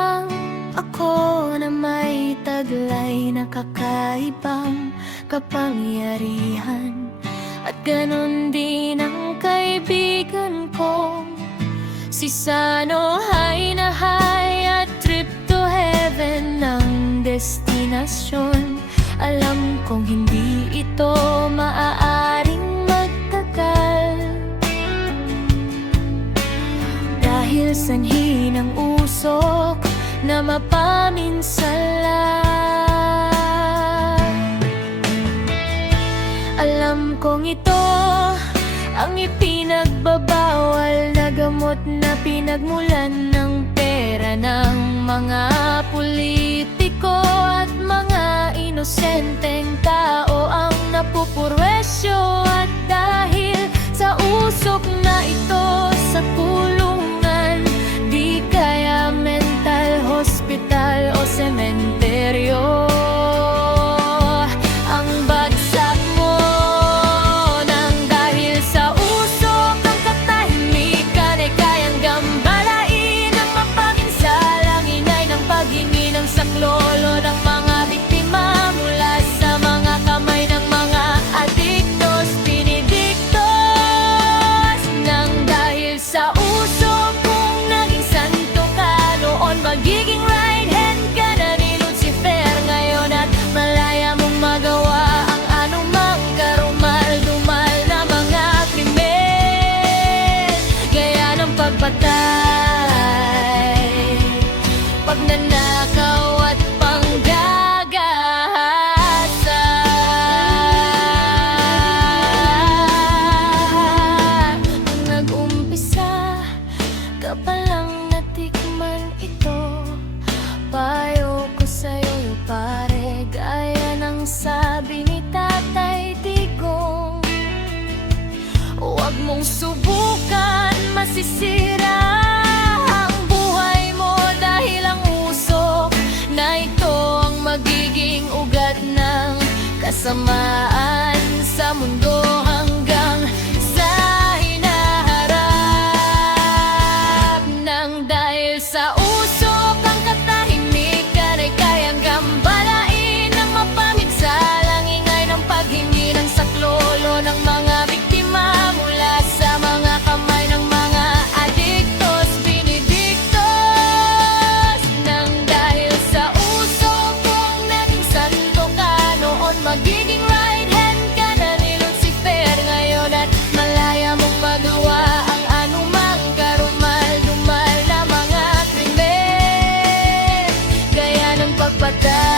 lang ako na may taglay na kakaibang kapangyarihan. At ganon din ang kaibigan ko, si Sano. Hay na hay at trip to heaven ang destinasyon. Alam kong hindi ito maaaring magtagal, dahil sanhi ng usok na mapaminsalan. Alam kong ito ang ipinagbabawal na gamot na pinagmulan ng pera ng mga politiko at mga inosenteng tao ang napupurwesyo. At dahil sa usok na ito, sa kulungan, di kaya mental hospital o sementeryo ang bagsak mo. Nang dahil sa usok ang katahimikan ay kayang gambalain ang mapaminsalang ingay ng paghingi ng saklolo ng mga biktima mula sa mga kamay ng mga adiktos, pinidiktos. Nang dahil sa usok, kung naging santo ka noon, magiging right hand ka na ni Lucifer ngayon. At malaya mong magawa ang anumang karumal-dumal na mga krimen, gaya ng pagpatay, pagnanakaw at panggagahasa. Nung nag-umpisa ka palang natikman ito, payo ko sa'yo pare, gaya ng sabi ni Tatay Digong, huwag mong subukan, masisira ang buhay mo. Dahil ang usok na ito ang magiging ugat ng kasamaan sa mundo hanggang sa hinaharap. Nang dahil sa usok ang katahimikan ay kayang gambalain ang mapaminsalang ingay ng paghingi ng saklolo ng mga biktima mula sa mga kamay ng mga adiktos, pinidiktos. Nang dahil sa usok, kung naging santo ka noon, magiging right hand ka na ni Lucifer ngayon. At malaya mong magawa ang anumang karumal-dumal na mga krimen, gaya ng pagpatay,